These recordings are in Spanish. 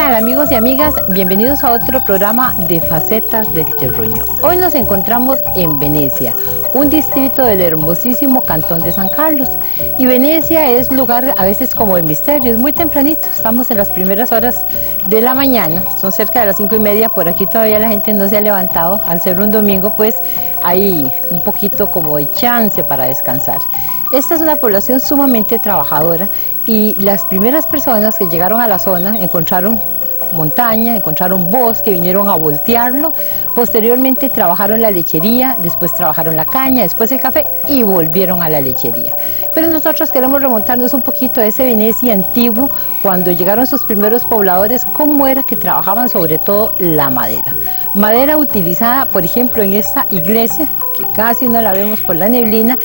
tal, amigos y amigas? Bienvenidos a otro programa de Facetas del Terruño. Hoy nos encontramos en Venecia, un distrito del hermosísimo cantón de San Carlos. Y Venecia es lugar a veces como de misterio, es muy tempranito, estamos en las primeras horas de la mañana, son cerca de las 5:30, por aquí todavía la gente no se ha levantado. Al ser un domingo, pues hay un poquito como de chance para descansar. Esta es una población sumamente trabajadora y las primeras personas que llegaron a la zona encontraron montaña, encontraron bosque, vinieron a voltearlo, posteriormente trabajaron la lechería, después trabajaron la caña, después el café y volvieron a la lechería. Pero nosotros queremos remontarnos un poquito a ese Venecia antiguo, cuando llegaron sus primeros pobladores, cómo era que trabajaban sobre todo la madera. Madera utilizada, por ejemplo, en esta iglesia, que casi no la vemos por la neblina,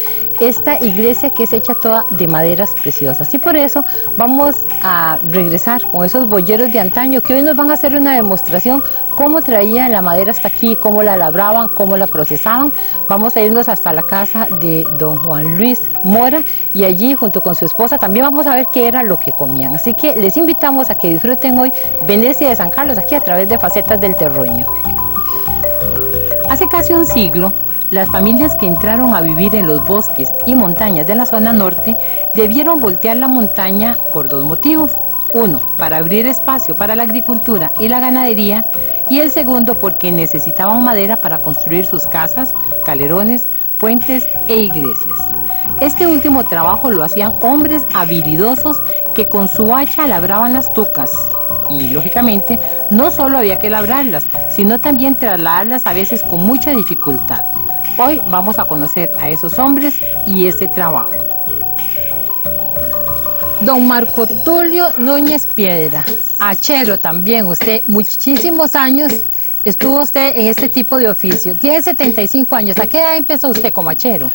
esta iglesia que es hecha toda de maderas preciosas. Y por eso vamos a regresar con esos boyeros de antaño que hoy nos van a hacer una demostración cómo traían la madera hasta aquí, cómo la labraban, cómo la procesaban. Vamos a irnos hasta la casa de don Juan Luis Mora y allí junto con su esposa también vamos a ver qué era lo que comían. Así que les invitamos a que disfruten hoy Venecia de San Carlos aquí a través de Facetas del Terruño. Hace casi un siglo, las familias que entraron a vivir en los bosques y montañas de la zona norte debieron voltear la montaña por dos motivos. Uno, para abrir espacio para la agricultura y la ganadería, y el segundo porque necesitaban madera para construir sus casas, calerones, puentes e iglesias. Este último trabajo lo hacían hombres habilidosos que con su hacha labraban las tucas. Y lógicamente no solo había que labrarlas, sino también trasladarlas a veces con mucha dificultad. Hoy vamos a conocer a esos hombres y ese trabajo. Don Marco Tulio Núñez Piedra, hachero también, usted muchísimos años estuvo usted en este tipo de oficio. Tiene 75 años, ¿a qué edad empezó usted como hachero?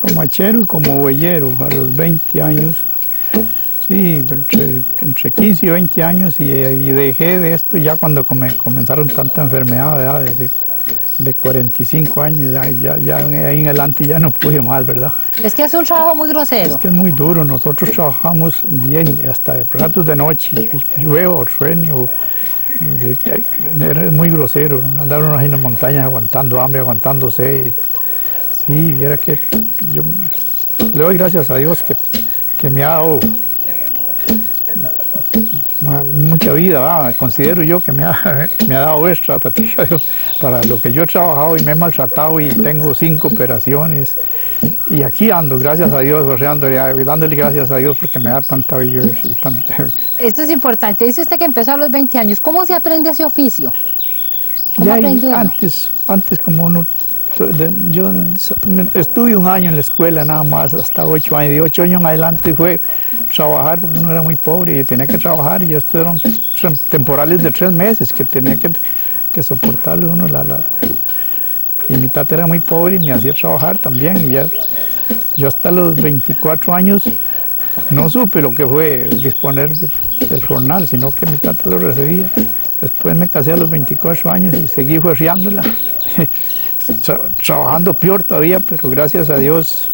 Como hachero y como boyero, a los 20 años. Sí, entre 15 y 20 años y dejé de esto ya cuando comenzaron tanta enfermedad, ¿verdad? De 45 años, ya ahí en adelante ya no pude más, ¿verdad? Es que es un trabajo muy grosero. Es que es muy duro, nosotros trabajamos día y hasta de ratos de noche, llueve o sueño, es muy grosero, andar unos en las montañas aguantando hambre, aguantándose. Sí, viera que yo le doy gracias a Dios que me ha dado mucha vida, ¿verdad? Considero yo que me ha dado extra para lo que yo he trabajado y me he maltratado y tengo 5 operaciones y aquí ando, gracias a Dios, dándole gracias a Dios porque me da tanta vida. Esto es importante, dice usted que empezó a los 20 años, ¿cómo se aprende ese oficio? ¿Cómo aprendió uno? Antes como uno, yo estuve un año en la escuela nada más, hasta 8 años, de 8 años en adelante fue trabajar porque uno era muy pobre y tenía que trabajar y estos eran temporales de 3 meses que tenía que soportarle uno y mi tata era muy pobre y me hacía trabajar también y ya yo hasta los 24 años no supe lo que fue disponer del jornal, sino que mi tata lo recibía. Después me casé a los 24 años y seguí juerreándola. Trabajando peor todavía, pero gracias a Dios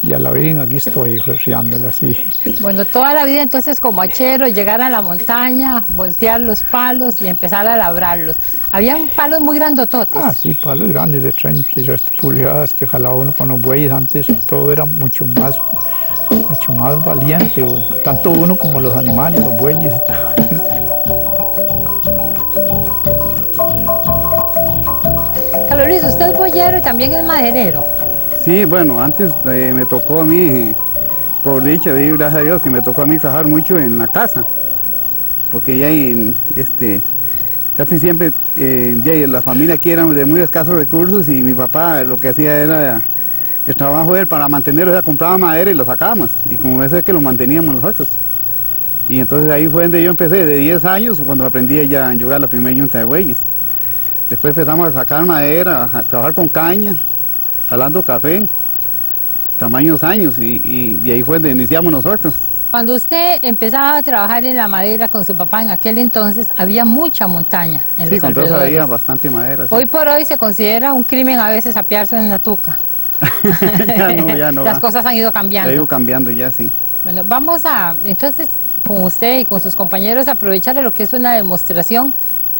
y a la Virgen aquí estoy juerreándola así. Bueno, toda la vida entonces como hachero, llegar a la montaña, voltear los palos y empezar a labrarlos. Habían palos muy grandototes. Ah, sí, palos grandes de 30 y resto pulgadas que jalaba uno con los bueyes. Antes todo era mucho más valiente, tanto uno como los animales, los bueyes y todo. Carlos Luis, usted es boyero y también es maderero. Sí, bueno, antes me tocó a mí, por dicha, gracias a Dios, que me tocó a mí trabajar mucho en la casa, porque ya casi siempre ya la familia aquí era de muy escasos recursos y mi papá lo que hacía era el trabajo de él para mantenerlo, o sea, compraba madera y lo sacábamos, y como eso es que lo manteníamos nosotros. Y entonces ahí fue donde yo empecé, de 10 años, cuando aprendí ya a yugar la primera yunta de bueyes. Después empezamos a sacar madera, a trabajar con caña, jalando café, tamaños años, y ahí fue donde iniciamos nosotros. Cuando usted empezaba a trabajar en la madera con su papá en aquel entonces, había mucha montaña en los alrededores. Sí, entonces había bastante madera. Sí. Hoy por hoy se considera un crimen a veces apiarse en la tuca. Ya no. Las cosas han ido cambiando. Ha ido cambiando ya, sí. Bueno, vamos a, entonces, con usted y con sus compañeros aprovecharle lo que es una demostración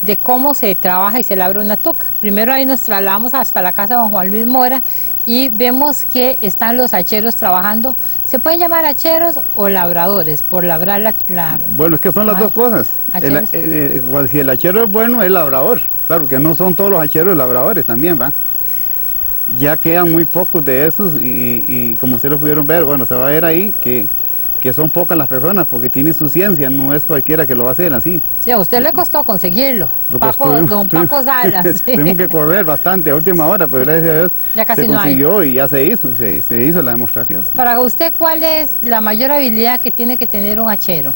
de cómo se trabaja y se labra una toca. Primero ahí nos trasladamos hasta la casa de don Juan Luis Mora y vemos que están los hacheros trabajando. ¿Se pueden llamar hacheros o labradores por labrar la... Bueno, es que son las dos cosas. Si el hachero es bueno, es labrador. Claro que no son todos los hacheros labradores también, ¿va? Ya quedan muy pocos de esos y como ustedes lo pudieron ver, bueno, se va a ver ahí que son pocas las personas porque tiene su ciencia, no es cualquiera que lo va a hacer así. Sí, a usted le costó conseguirlo, don Paco Salas. Tuvimos que correr bastante a última hora, pero gracias a Dios ya casi se consiguió y ya se hizo, se hizo la demostración. Sí. Para usted, ¿cuál es la mayor habilidad que tiene que tener un hachero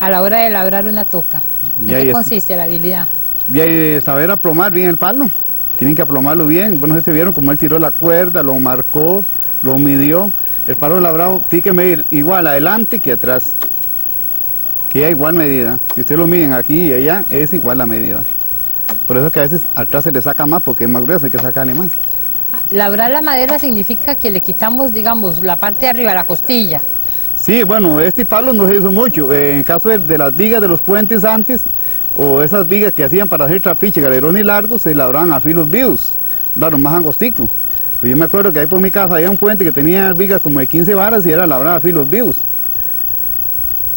a la hora de labrar una toca? ¿En qué consiste la habilidad? Saber aplomar bien el palo, tienen que aplomarlo bien. Bueno, ustedes vieron cómo él tiró la cuerda, lo marcó, lo midió. El palo labrado tiene que medir igual adelante que atrás, que a igual medida. Si ustedes lo miden aquí y allá, es igual la medida. Por eso es que a veces atrás se le saca más porque es más grueso, hay que sacarle más. Labrar la madera significa que le quitamos, digamos, la parte de arriba, la costilla. Sí, bueno, este palo no se hizo mucho. En caso de las vigas de los puentes antes, o esas vigas que hacían para hacer trapiche, galerones largos, se labraban a filos vivos, claro, más angostitos. Pues yo me acuerdo que ahí por mi casa había un puente que tenía vigas como de 15 varas y era labrada a filos vivos.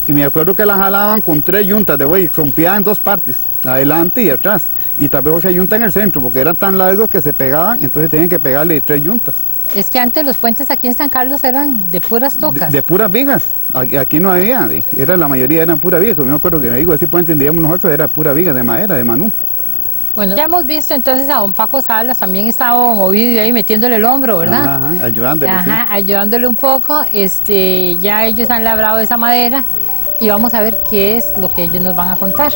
Y me acuerdo que la jalaban con 3 yuntas de buey, rompidas en 2 partes, adelante y atrás. Y tal vez 8 yuntas en el centro, porque eran tan largos que se pegaban, entonces tenían que pegarle 3 yuntas. Es que antes los puentes aquí en San Carlos eran de puras tocas. De puras vigas, aquí no había, la mayoría eran puras vigas. Yo me acuerdo que ese puente entendíamos nosotros era pura viga de madera, de manú. Bueno, ya hemos visto entonces a don Paco Salas, también estaba don Ovidio ahí metiéndole el hombro, ¿verdad? Ajá, ayudándole. Ajá, sí. Ayudándole un poco. Ya ellos han labrado esa madera y vamos a ver qué es lo que ellos nos van a contar.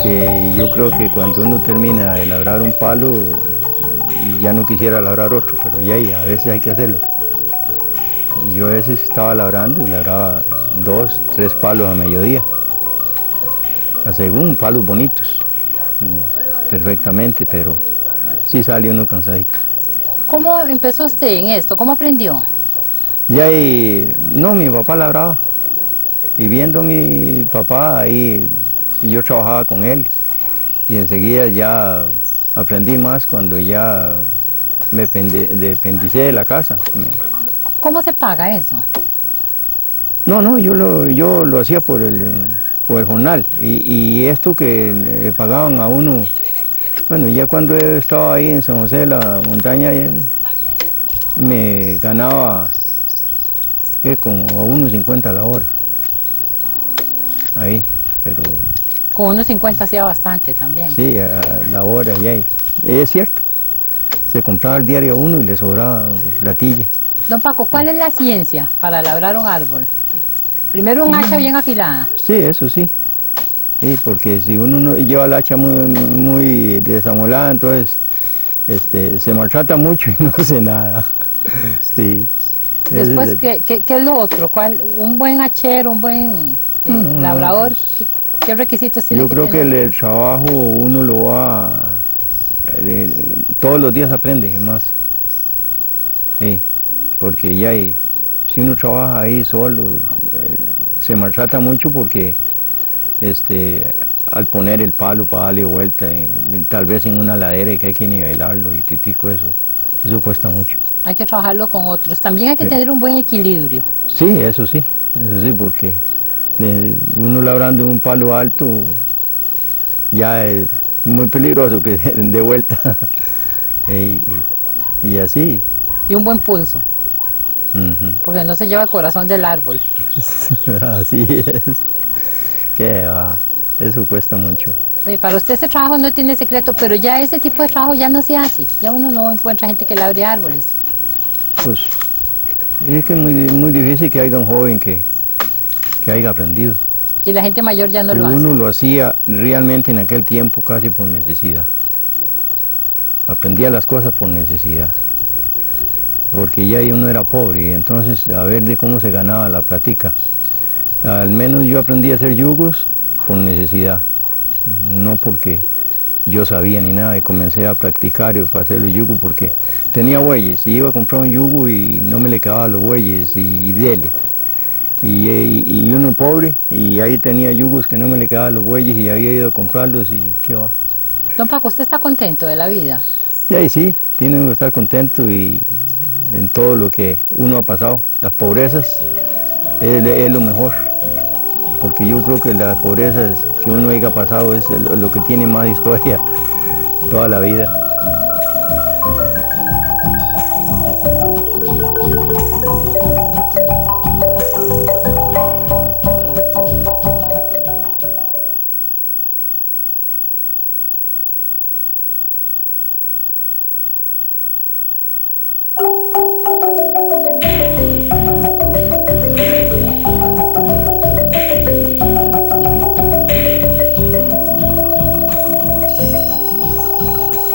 Que yo creo que cuando uno termina de labrar un palo, ya no quisiera labrar otro, pero ya a veces hay que hacerlo. Yo a veces estaba labrando y labraba 2, 3 palos a mediodía, según palos bonitos. Perfectamente, pero sí sale uno cansadito. ¿Cómo empezó usted en esto? ¿Cómo aprendió? No, mi papá labraba y viendo a mi papá ahí, yo trabajaba con él y enseguida ya aprendí más cuando ya me dependicé de la casa. ¿Cómo se paga eso? No, yo lo hacía por el jornal y esto que le pagaban a uno, bueno, ya cuando estaba ahí en San José de la Montaña me ganaba como a 1.50 la hora, ahí, pero... Con 1.50 hacía bastante también. Sí, a la hora ya, es cierto, se compraba el diario a uno y le sobraba platilla. Don Paco, ¿cuál es la ciencia para labrar un árbol? Primero un hacha bien afilada. Sí, eso sí. Sí, porque si uno no lleva el hacha muy desamolada, entonces se maltrata mucho y no hace nada. Sí. Después, ¿qué es lo otro? ¿Un buen hachero, un buen labrador? ¿Qué requisitos tiene que tener? Yo creo que el trabajo uno lo va... todos los días aprende más. Sí, porque ya si uno trabaja ahí solo, se maltrata mucho porque al poner el palo para darle vuelta, tal vez en una ladera y que hay que nivelarlo y titico, eso cuesta mucho. Hay que trabajarlo con otros. También hay que tener un buen equilibrio. Sí, eso sí, porque uno labrando un palo alto ya es muy peligroso que de vuelta y así. Y un buen pulso. Porque no se lleva el corazón del árbol. Así es. Que va, eso cuesta mucho. Oye, para usted ese trabajo no tiene secreto, pero ya ese tipo de trabajo ya no se hace. Ya uno no encuentra gente que labre árboles. Pues es que es muy difícil que haya un joven que haya aprendido. Y la gente mayor ya no lo hace. Uno lo hacía realmente en aquel tiempo casi por necesidad. Aprendía las cosas por necesidad. Porque ya uno era pobre y entonces a ver de cómo se ganaba la platica. Al menos yo aprendí a hacer yugos por necesidad, no porque yo sabía ni nada, y comencé a practicar para hacer los yugos porque tenía bueyes y iba a comprar un yugo y no me le quedaban los bueyes y dele. Y uno pobre, y ahí tenía yugos que no me le quedaban los bueyes y había ido a comprarlos y qué va. Don Paco, ¿usted está contento de la vida? Y ahí sí, tiene que estar contento y en todo lo que uno ha pasado. Las pobrezas es lo mejor, porque yo creo que las pobrezas que uno haya pasado es lo que tiene más historia toda la vida.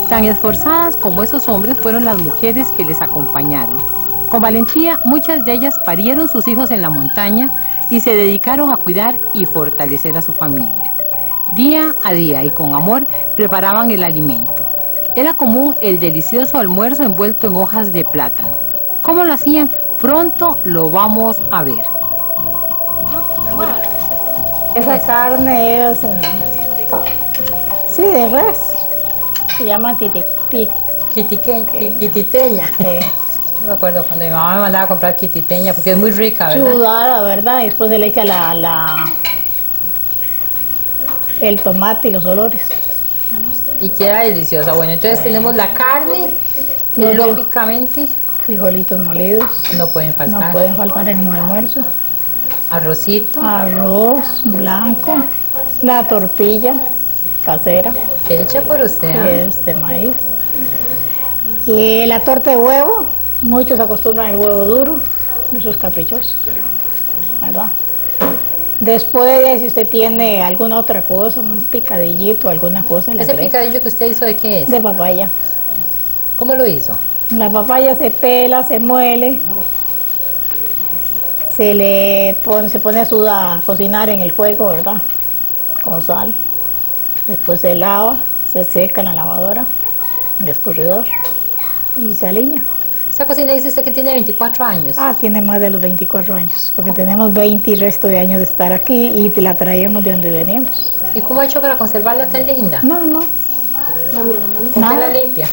Tan esforzadas como esos hombres fueron las mujeres que les acompañaron. Con valentía, muchas de ellas parieron sus hijos en la montaña y se dedicaron a cuidar y fortalecer a su familia. Día a día y con amor preparaban el alimento. Era común el delicioso almuerzo envuelto en hojas de plátano. ¿Cómo lo hacían? Pronto lo vamos a ver. Esa carne es sí, de res. Se llama Quititeña. Sí. Yo me acuerdo cuando mi mamá me mandaba a comprar quititeña porque es muy rica, ¿verdad? Sudada, ¿verdad? Y después se le echa el tomate y los olores. Y queda deliciosa. Bueno, entonces tenemos la carne y lógicamente Frijolitos molidos. no pueden No faltar. pueden faltar en un almuerzo. Arrocito, Arroz blanco. La tortilla casera, hecha por usted. ¿Ah? que es de maíz. Y la torta de huevo. Muchos acostumbran el huevo duro. Eso es caprichoso, ¿verdad? Después, si usted tiene alguna otra cosa, un picadillito, alguna cosa, le ¿Ese agrega. picadillo que usted hizo de qué es? De papaya. ¿Cómo lo hizo? La papaya se pela, se muele, se pone a cocinar en el fuego, ¿verdad? Con sal. Después se lava, se seca en la lavadora, en el escurridor y se aliña. Esa cocina dice usted que tiene 24 años. Ah, tiene más de los 24 años, porque tenemos 20 y resto de años de estar aquí y la traíamos de donde veníamos. ¿Y cómo ha hecho para conservarla tan linda? No, ¿Con qué nada. la limpia?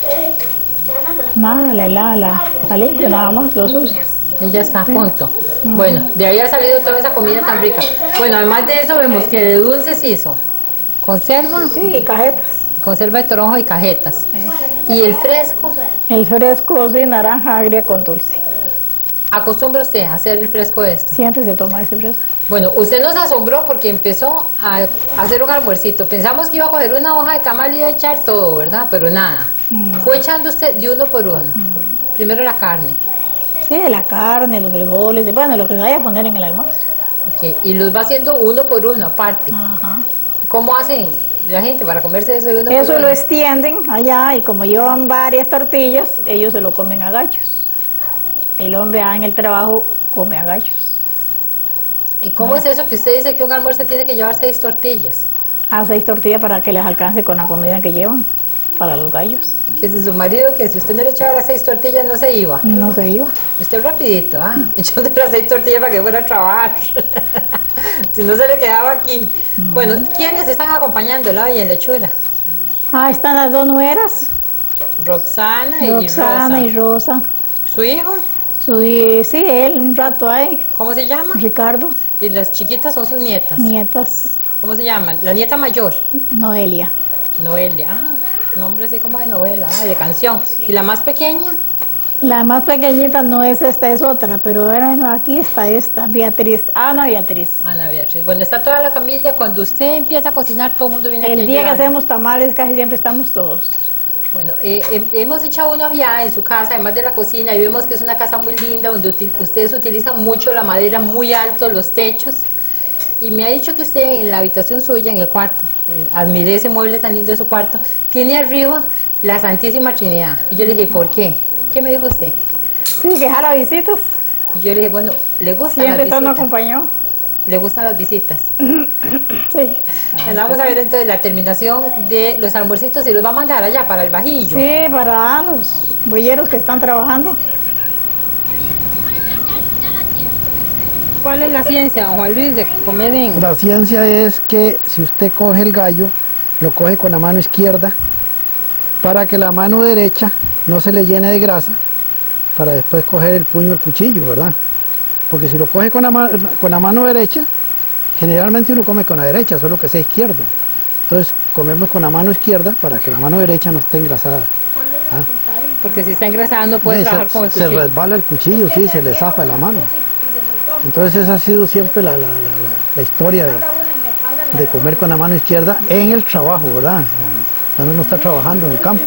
nada, la limpio nada más, lo sucio. Y ya está, punto. Bueno, de ahí ha salido toda esa comida tan rica. Bueno, además de eso vemos que de dulces hizo conserva, Sí, y cajetas. conserva de toronjo y cajetas. Y el fresco, El fresco, sí, naranja agria con dulce. ¿acostumbra usted a hacer el fresco de esto? Siempre se toma ese fresco. Bueno, usted nos asombró porque empezó a hacer un almuercito. Pensamos que iba a coger una hoja de tamal y iba a echar todo, ¿verdad? Pero nada. Fue echando usted de uno por uno. Primero la carne. Sí, la carne, los frijoles, y bueno, lo que se vaya a poner en el almuerzo. Ok, y los va haciendo uno por uno, aparte. Ajá. ¿Cómo hacen la gente para comerse eso de uno por Eso uno? lo extienden allá y como llevan varias tortillas, ellos se lo comen a gachos. El hombre en el trabajo come a gachos. ¿Y cómo es eso que usted dice que un almuerzo tiene que llevar 6 tortillas? A 6 tortillas para que les alcance con la comida que llevan para los gallos. Y que si su marido, que si usted no le echaba las 6 tortillas, no se iba. No se iba. Usted rapidito, ¿ah? Echando las 6 tortillas para que fuera a trabajar. Si no se le quedaba aquí. Bueno, ¿quiénes están acompañándola hoy en lechura? Están las dos nueras, Roxana, Roxana y y Rosa. ¿Su hijo? Sí, él un rato ahí, ¿Cómo se llama? Ricardo, Y las chiquitas son sus nietas. nietas, ¿Cómo se llaman? La nieta mayor, Noelia. Noelia. Nombre así como de novela, de canción. ¿Y la más pequeña? La más pequeñita no es esta, es otra, pero aquí está esta, Beatriz, Ana Beatriz. Ana Beatriz. Bueno, está toda la familia. Cuando usted empieza a cocinar, todo el mundo viene aquí El a día que ayudar. hacemos tamales casi siempre estamos todos. Bueno, hemos echado una ojeada en su casa, además de la cocina, y vemos que es una casa muy linda, donde ustedes utilizan mucho la madera, muy alto, los techos. Y me ha dicho que usted en la habitación suya, en el cuarto, admiré ese mueble tan lindo de su cuarto, tiene arriba la Santísima Trinidad. Y yo le dije, ¿por qué? ¿Qué me dijo usted? Sí, que jala visitas. Y yo le dije, bueno, ¿le gustan Siempre las nos visitas? acompañó. ¿Le gustan las visitas? Sí. Bueno, vamos a ver entonces la terminación de los almuercitos y los va a mandar allá para el Bajillo. Sí, para los bolleros que están trabajando. ¿Cuál es la ciencia, don Juan Luis, de comer en...? La ciencia es que si usted coge el gallo, lo coge con la mano izquierda para que la mano derecha no se le llene de grasa para después coger el puño del cuchillo, ¿verdad? Porque si lo coge con la mano derecha, generalmente uno come con la derecha, solo que sea izquierdo. Entonces comemos con la mano izquierda para que la mano derecha no esté engrasada. ¿Ah? Porque si está engrasada no puede trabajar con el cuchillo. Se resbala el cuchillo, sí, se le zafa la mano. Entonces esa ha sido siempre la historia de comer con la mano izquierda en el trabajo, ¿verdad? Cuando uno está trabajando en el campo.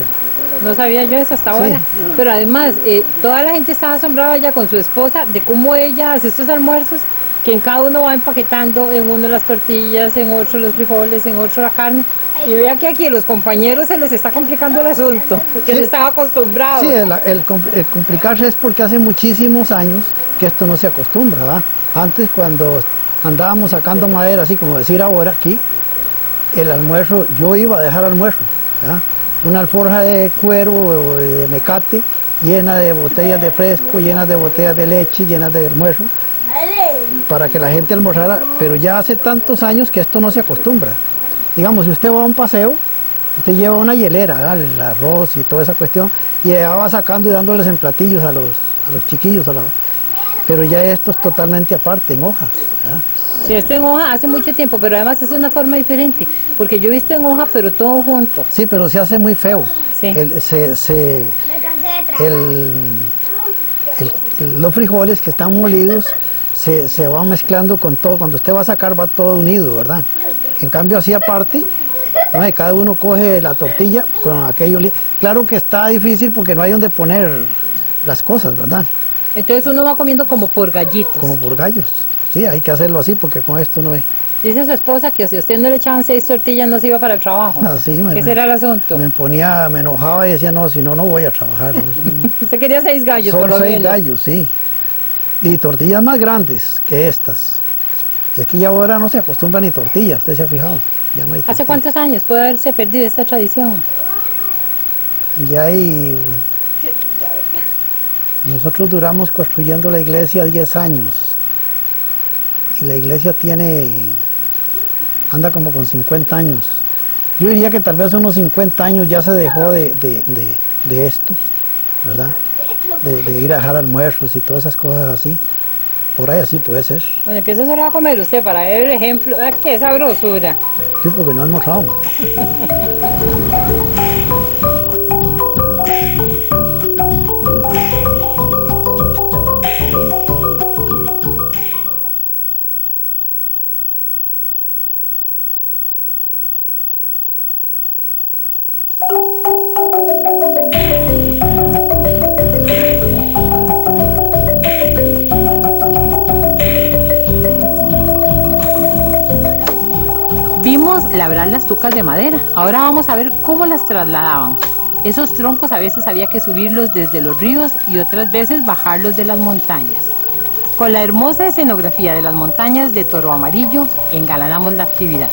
No sabía yo eso hasta ahora. Pero además, toda la gente estaba asombrada ya con su esposa de cómo ella hace estos almuerzos, que en cada uno va empaquetando, en uno las tortillas, en otro los frijoles, en otro la carne. Y vea que aquí a los compañeros se les está complicando el asunto, porque sí, no están acostumbrados. Sí, el complicarse es porque hace muchísimos años que esto no se acostumbra, ¿verdad? Antes, cuando andábamos sacando madera, así como decir ahora aquí, el almuerzo, yo iba a dejar almuerzo, ¿verdad? Una alforja de cuero o de mecate llena de botellas de fresco, llenas de botellas de leche, llenas de almuerzo, para que la gente almorzara, pero ya hace tantos años que esto no se acostumbra. Digamos, si usted va a un paseo, usted lleva una hielera, ¿verdad? El arroz y toda esa cuestión, y ya va sacando y dándoles en platillos a los chiquillos, pero ya esto es totalmente aparte, en hojas, ¿verdad? Sí, esto en hoja hace mucho tiempo, pero además es una forma diferente, porque yo he visto en hoja, pero todo junto. Sí, pero se hace muy feo. Sí. Los frijoles que están molidos se van mezclando con todo. Cuando usted va a sacar va todo unido, ¿verdad? En cambio así aparte, ¿no? Cada uno coge la tortilla con aquello. Claro que está difícil porque no hay donde poner las cosas, ¿verdad? Entonces uno va comiendo como por gallitos. Como por gallos. Sí, hay que hacerlo así porque con esto no es. Dice su esposa que si a usted no le echaban 6 tortillas no se iba para el trabajo. Así ¿Qué será el asunto? Me enojaba y decía, no, si no, no voy a trabajar. Usted quería 6 gallos, Solo por lo 6 menos. gallos, sí. Y tortillas más grandes que estas. Es que ya ahora no se acostumbra ni tortillas, usted se ha fijado. Ya no hay ¿Hace tortillas. cuántos años puede haberse perdido esta tradición? Ya hay... Nosotros duramos construyendo la iglesia 10 años. Y la iglesia anda como con 50 años. Yo diría que tal vez unos 50 años ya se dejó de esto, ¿verdad? De ir a dejar almuerzos y todas esas cosas así. Por ahí así puede ser. Bueno, empieza solo a comer usted para ver el ejemplo. ¡Qué sabrosura! Sí, porque no han almorzado. Vimos labrar las tucas de madera. Ahora vamos a ver cómo las trasladaban. Esos troncos a veces había que subirlos desde los ríos y otras veces bajarlos de las montañas. Con la hermosa escenografía de las montañas de Toro Amarillo, engalanamos la actividad.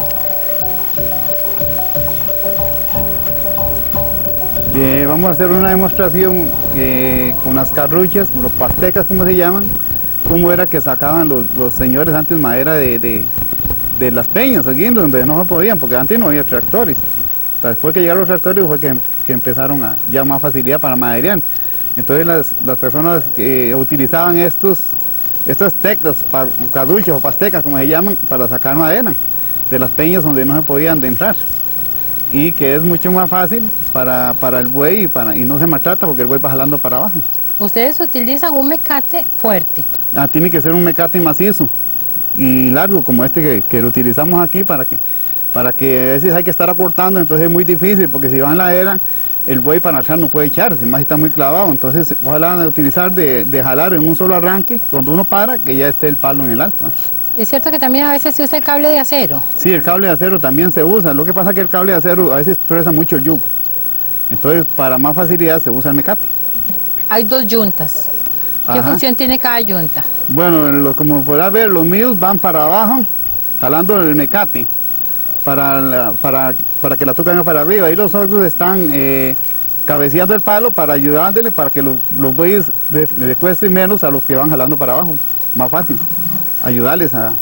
Vamos a hacer una demostración con las carruchas, los pastecas, como se llaman, cómo era que sacaban los señores antes madera de las peñas, aquí donde no se podían, porque antes no había tractores. Después que llegaron los tractores fue que empezaron a ya más facilidad para maderear. Entonces las personas que utilizaban estas teclas, carruchas o pastecas, como se llaman, para sacar madera de las peñas donde no se podían entrar. Y que es mucho más fácil para el buey y no se maltrata porque el buey va jalando para abajo. Ustedes utilizan un mecate fuerte. Tiene que ser un mecate macizo y largo como este que lo utilizamos aquí para que a veces hay que estar acortando, entonces es muy difícil porque si va en la era el buey para echar no puede echar, si más está muy clavado, entonces ojalá utilizar de jalar en un solo arranque, cuando uno para que ya esté el palo en el alto. ¿Es cierto que también a veces se usa el cable de acero? Sí, el cable de acero también se usa, lo que pasa es que el cable de acero a veces trueza mucho el yugo, entonces para más facilidad se usa el mecate. Hay 2 yuntas. ¿Qué Ajá. función tiene cada yunta? Bueno, como podrás ver, los míos van para abajo, jalando el mecate, para que la tuca venga para arriba. Y los otros están cabeceando el palo para ayudándole, para que los bueyes le cueste menos a los que van jalando para abajo, más fácil. ayudarles a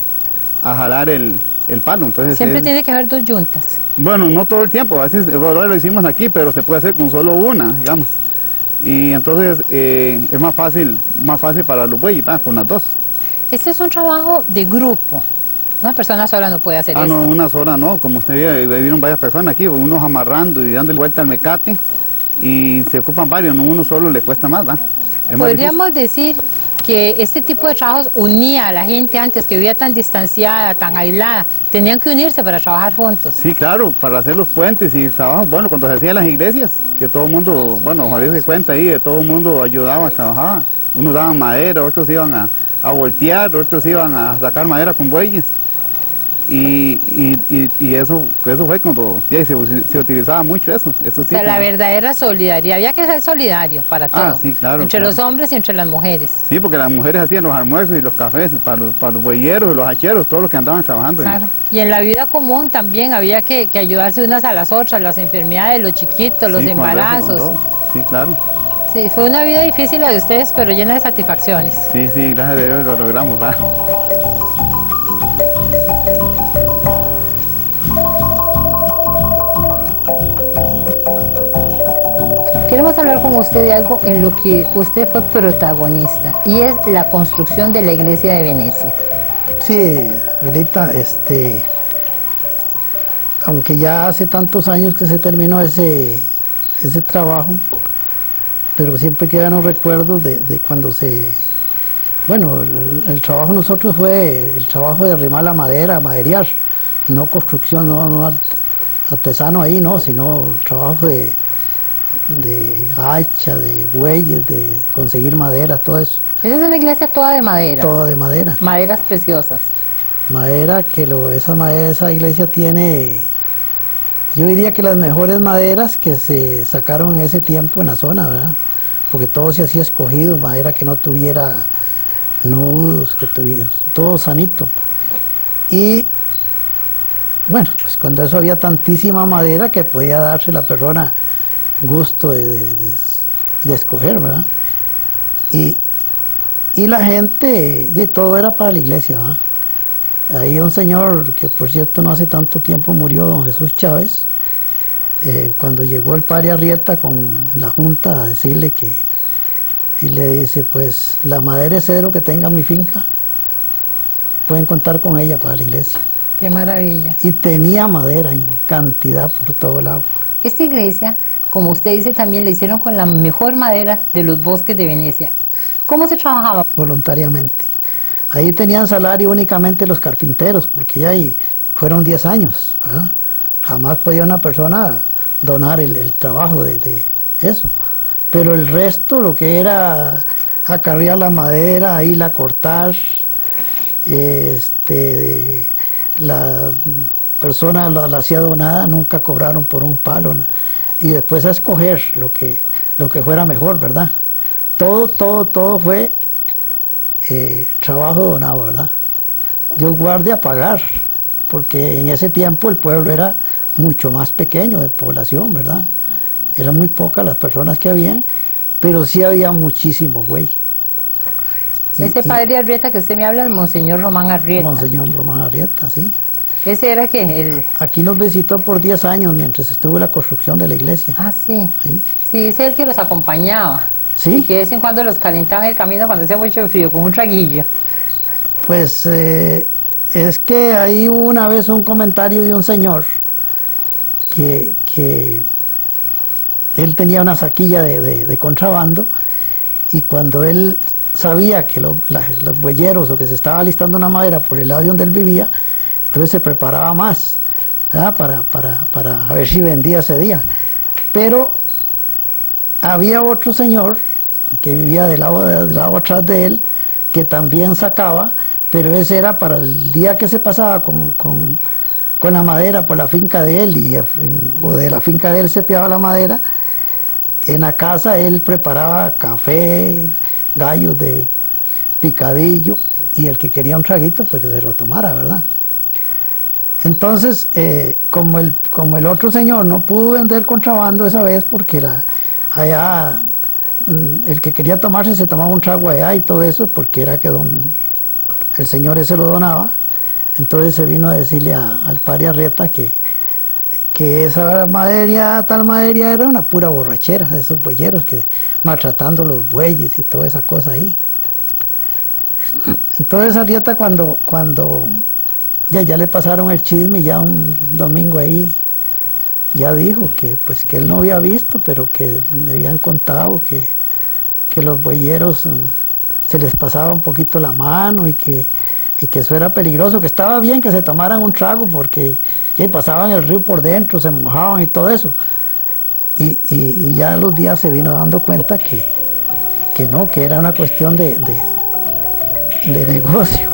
jalar el palo. Entonces Siempre tiene que haber dos yuntas. Bueno, no todo el tiempo, a veces ahora lo hicimos aquí, pero se puede hacer con solo una, digamos. Y entonces es más fácil para los bueyes, con las dos. Este es un trabajo de grupo. Una persona sola no puede hacer esto. No, una sola no, como usted vieron varias personas aquí, unos amarrando y dándole vuelta al mecate, y se ocupan varios, no uno solo le cuesta más, ¿va? Es más Podríamos decir que este tipo de trabajos unía a la gente antes, que vivía tan distanciada, tan aislada. Tenían que unirse para trabajar juntos. Sí, claro, para hacer los puentes y trabajo. Bueno, cuando se hacían las iglesias, que todo el mundo, bueno, ojalá se cuenta ahí, de todo el mundo ayudaba, trabajaba. Unos daban madera, otros iban a voltear, otros iban a sacar madera con bueyes. Y eso fue cuando se utilizaba mucho eso. O sea, la verdadera solidaridad. Había que ser solidario para todo. Sí, claro. Entre los hombres y entre las mujeres. Sí, porque las mujeres hacían los almuerzos y los cafés para los bueyeros, los hacheros, todos los que andaban trabajando. Claro. Y en la vida común también había que ayudarse unas a las otras, las enfermedades, los chiquitos, los embarazos. Sí, claro. Sí, fue una vida difícil la de ustedes, pero llena de satisfacciones. Sí, gracias a Dios lo logramos, ¿verdad? Queremos hablar con usted de algo en lo que usted fue protagonista, y es la construcción de la iglesia de Venecia. Sí, ahorita, aunque ya hace tantos años que se terminó ese trabajo, pero siempre quedan los recuerdos de cuando bueno, el trabajo de nosotros fue el trabajo de arrimar la madera, maderear, no construcción, no artesano ahí, no, sino trabajo de hacha, de bueyes, de conseguir madera, todo eso. Esa es una iglesia toda de madera. Toda de madera. Maderas preciosas. Madera que esa iglesia tiene, yo diría que las mejores maderas que se sacaron en ese tiempo en la zona, ¿verdad? Porque todo se hacía escogido, madera que no tuviera nudos, que tuviera todo sanito. Y bueno, pues cuando eso había tantísima madera que podía darse la persona gusto de escoger, ¿verdad? Y la gente, y todo era para la iglesia, ¿verdad? Hay un señor que por cierto no hace tanto tiempo murió, don Jesús Chávez, cuando llegó el padre Arrieta con la junta a decirle y le dice, pues la madera es cedro que tenga mi finca, pueden contar con ella para la iglesia. Qué maravilla. Y tenía madera en cantidad por todo lado. Esta iglesia, como usted dice, también la hicieron con la mejor madera de los bosques de Venecia. ¿Cómo se trabajaba? Voluntariamente. Ahí tenían salario únicamente los carpinteros, porque ya ahí fueron 10 años. ¿Verdad? Jamás podía una persona donar el trabajo de eso. Pero el resto, lo que era acarrear la madera, irla a cortar, la persona la hacía donada, nunca cobraron por un palo, ¿no? Y después a escoger lo que fuera mejor, ¿verdad? Todo fue trabajo donado, ¿verdad? Dios guarde a pagar, porque en ese tiempo el pueblo era mucho más pequeño de población, ¿verdad? Eran muy pocas las personas que habían, pero sí había muchísimo güey. Ese padre Arrieta que usted me habla es Monseñor Román Arrieta. Monseñor Román Arrieta, sí. ¿Ese era qué? Aquí nos visitó por 10 años mientras estuvo la construcción de la iglesia. Ah, sí. Sí, Sí, es el que los acompañaba. ¿sí? Y que de vez en cuando los calentaban el camino cuando hacía mucho frío, con un traguillo. Pues es que ahí hubo una vez un comentario de un señor que él tenía una saquilla de contrabando, y cuando él sabía que los bueyeros o que se estaba listando una madera por el lado donde él vivía, entonces se preparaba más, ¿verdad? para ver si vendía ese día. Pero había otro señor que vivía del lado atrás de él, que también sacaba, pero ese era para el día que se pasaba con la madera por la finca de él, o de la finca de él se piaba la madera. En la casa él preparaba café, gallos de picadillo, y el que quería un traguito, pues que se lo tomara, ¿verdad? Entonces, como el otro señor no pudo vender contrabando esa vez, porque allá el que quería tomarse se tomaba un trago allá y todo eso, porque era que el señor ese lo donaba. Entonces se vino a decirle al padre Arrieta que esa maderia, tal maderia, era una pura borrachera de esos bueyeros, que maltratando los bueyes y toda esa cosa ahí. Entonces Arrieta cuando ya le pasaron el chisme, ya un domingo ahí, ya dijo que pues que él no había visto, pero que le habían contado que los bueyeros se les pasaba un poquito la mano y que eso era peligroso, que estaba bien que se tomaran un trago porque pasaban el río por dentro, se mojaban y todo eso. Y ya a los días se vino dando cuenta que no, que era una cuestión de negocio.